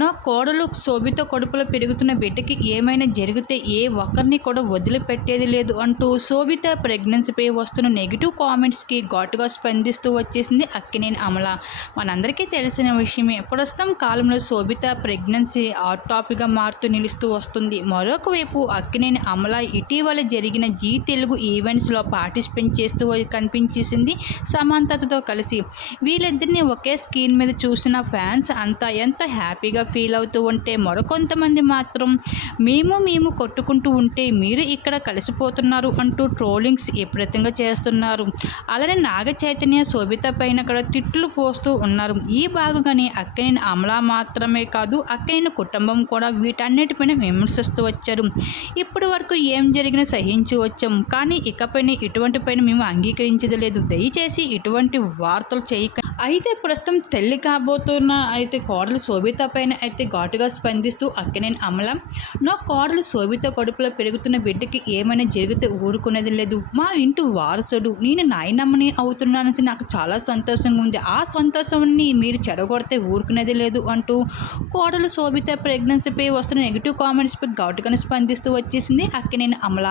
నా కోడలు శోభిత కడుపులో పెరుగుతున్న బిడ్డకి ఏమైనా జరిగితే ఏ ఒక్కరిని కూడా వదిలిపెట్టేది లేదు అంటూ శోభిత ప్రెగ్నెన్సీపై వస్తున్న నెగిటివ్ కామెంట్స్కి ఘాటుగా స్పందిస్తూ వచ్చేసింది అక్కినేని అమల. మనందరికీ తెలిసిన విషయమే ప్రస్తుతం కాలంలో శోభిత ప్రెగ్నెన్సీ హాట్ టాపిక్గా మారుతూ నిలుస్తూ వస్తుంది. మరొకవైపు అక్కినేని అమల ఇటీవల జరిగిన జీ తెలుగు ఈవెంట్స్లో పార్టిసిపేట్ చేస్తూ కనిపించేసింది సమాంతతతో కలిసి. వీళ్ళిద్దరిని ఒకే స్క్రీన్ మీద చూసిన ఫ్యాన్స్ అంతా ఎంతో హ్యాపీగా ఫీల్ అవుతూ ఉంటే మరికొంతమంది మాత్రం మేము మేము కొట్టుకుంటూ ఉంటే మీరు ఇక్కడ కలిసిపోతున్నారు అంటూ ట్రోలింగ్స్ విపరీతంగా చేస్తున్నారు. అలానే నాగ చైతన్య శోభిత పైన కూడా తిట్లు పోస్తూ ఉన్నారు. ఈ భాగంగానే అక్కని అమల మాత్రమే కాదు అక్కని కుటుంబం కూడా వీటన్నిటిపైన విమర్శిస్తూ వచ్చారు. ఇప్పటి వరకు ఏం జరిగినా సహించి వచ్చాం. కానీ ఇకపైన ఇటువంటి పైన మేము అంగీకరించేది లేదు. దయచేసి ఇటువంటి వార్తలు చేయక అయితే ప్రస్తుతం తల్లి కాబోతున్న అయితే కోడలు శోభిత పైన అయితే ఘాటుగా స్పందిస్తూ అక్కనేని అమల నా కోడలు శోభిత కడుపులో పెరుగుతున్న బిడ్డకి ఏమైనా జరిగితే ఊరుకునేది లేదు. మా ఇంటి వారసుడు నేను నాయనమ్మని అవుతున్నానని నాకు చాలా సంతోషంగా ఉంది. ఆ సంతోషాన్ని మీరు చెడగొడితే ఊరుకునేది లేదు అంటూ కోడలు శోభిత ప్రెగ్నెన్సీపై వస్తున్న నెగిటివ్ కామెంట్స్పై ఘాటుగానే స్పందిస్తూ వచ్చేసింది అక్కనేని అమల.